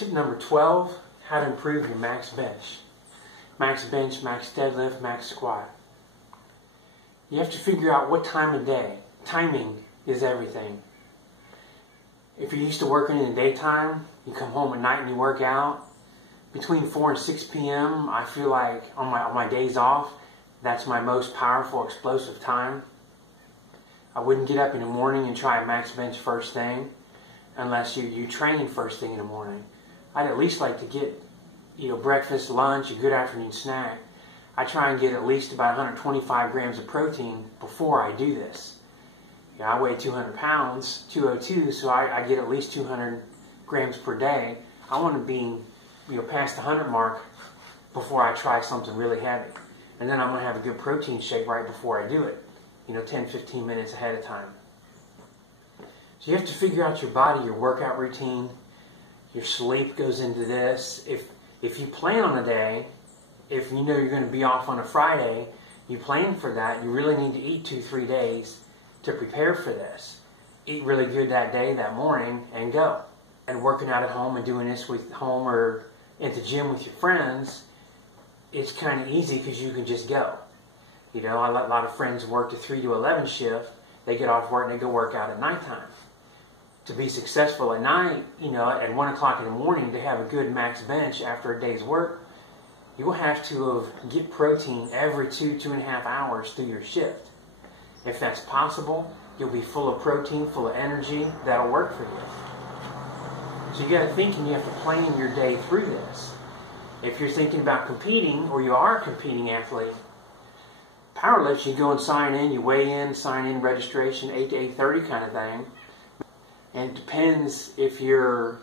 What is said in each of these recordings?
Tip number 12, how to improve your max bench. Max bench, max deadlift, max squat. You have to figure out what time of day. Timing is everything. If you're used to working in the daytime, you come home at night and you work out. Between 4 and 6 p.m., I feel like on my days off, that's my most powerful, explosive time. I wouldn't get up in the morning and try a max bench first thing unless you train first thing in the morning. I'd at least like to get breakfast, lunch, a good afternoon snack. I try and get at least about 125 grams of protein before I do this. I weigh 200 pounds, 202, so I get at least 200 grams per day. I want to be past the 100 mark before I try something really heavy. And then I'm going to have a good protein shake right before I do it, 10-15 minutes ahead of time. So you have to figure out your body, your workout routine. Your sleep goes into this. If you plan on a day, if you know you're going to be off on a Friday, you plan for that. You really need to eat 2-3 days to prepare for this. Eat really good that day, that morning, and go. And working out at home and doing this with home or at the gym with your friends, it's kind of easy because you can just go. A lot of friends work the 3 to 11 shift. They get off work and they go work out at nighttime. To be successful at night, at 1 o'clock in the morning, to have a good max bench after a day's work, you will have to get protein every 2.5 hours through your shift. If that's possible, you'll be full of protein, full of energy. That'll work for you. So you got to think and you have to plan your day through this. If you're thinking about competing, or you are a competing athlete, powerlifts, you go and sign in, you weigh in, sign in, registration, 8 to 8:30 kind of thing. And it depends if you're,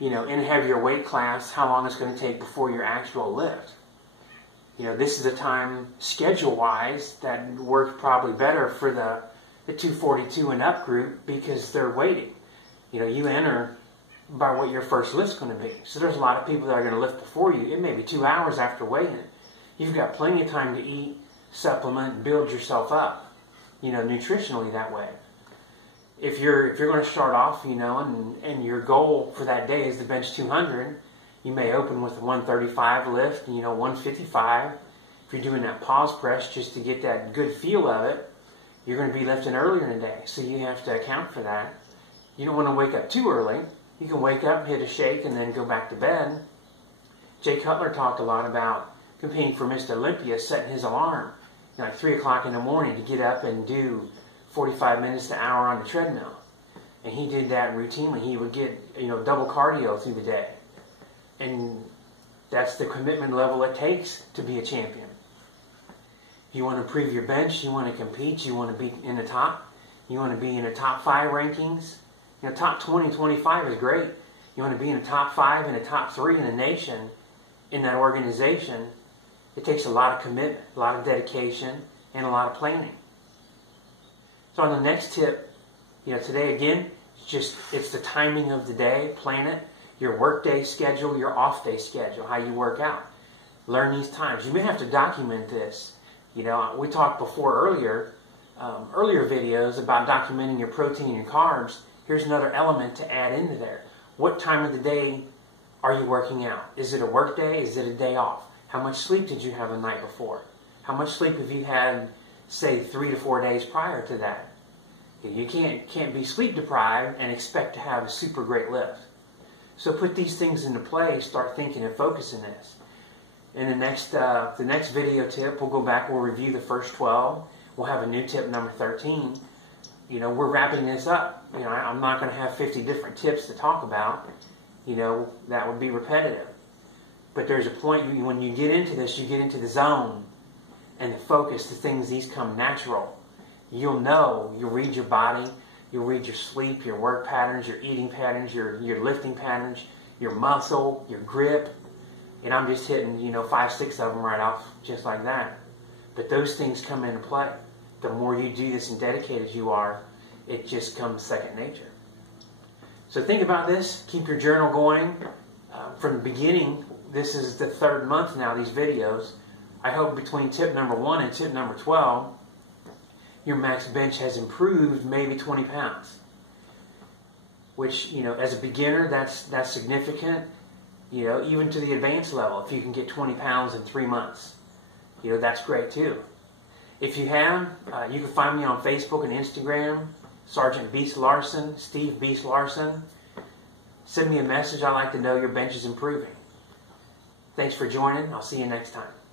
in a heavier weight class, how long it's going to take before your actual lift. This is a time, schedule-wise, that works probably better for the 242 and up group because they're waiting. You enter by what your first lift's going to be. So there's a lot of people that are going to lift before you. It may be 2 hours after weighing. You've got plenty of time to eat, supplement, and build yourself up, nutritionally that way. If you're going to start off, and your goal for that day is to bench 200, you may open with a 135 lift, 155. If you're doing that pause press just to get that good feel of it, you're going to be lifting earlier in the day, so you have to account for that. You don't want to wake up too early. You can wake up, hit a shake, and then go back to bed. Jay Cutler talked a lot about competing for Mr. Olympia, setting his alarm, like 3 o'clock in the morning to get up and do 45 minutes to an hour on the treadmill. And he did that routinely. He would get, double cardio through the day. And that's the commitment level it takes to be a champion. If you want to improve your bench, you want to compete, you want to be in the top, you want to be in the top 5 rankings. Top 20, 25 is great. You want to be in the top 5 and the top 3 in the nation in that organization. It takes a lot of commitment, a lot of dedication, and a lot of planning. So on the next tip, today again, it's the timing of the day. Plan it. Your work day schedule, your off day schedule, how you work out. Learn these times. You may have to document this. We talked before earlier videos about documenting your protein and your carbs. Here's another element to add into there. What time of the day are you working out? Is it a work day? Is it a day off? How much sleep did you have the night before? How much sleep have you had, say, 3 to 4 days prior to that? You can't be sleep deprived and expect to have a super great lift. So put these things into play, start thinking and focusing this. In the next video tip, we'll go back, we'll review the first 12. We'll have a new tip, number 13. We're wrapping this up. I'm not going to have 50 different tips to talk about. That would be repetitive. But there's a point, when you get into this, you get into the zone and the focus, these come natural. You'll know, you'll read your body, you'll read your sleep, your work patterns, your eating patterns, your lifting patterns, your muscle, your grip. And I'm just hitting, 5, 6 of them right off just like that. But those things come into play. The more you do this and dedicated you are, it just comes second nature. So think about this. Keep your journal going. From the beginning, this is the 3rd month now, these videos. I hope between tip number 1 and tip number 12, your max bench has improved maybe 20 pounds. which, you know, as a beginner, that's significant. You know, even to the advanced level, if you can get 20 pounds in 3 months, you know, that's great too. If you have, you can find me on Facebook and Instagram, Sergeant Beast Larson, Steve Beast Larson. Send me a message. I'd like to know your bench is improving. Thanks for joining. I'll see you next time.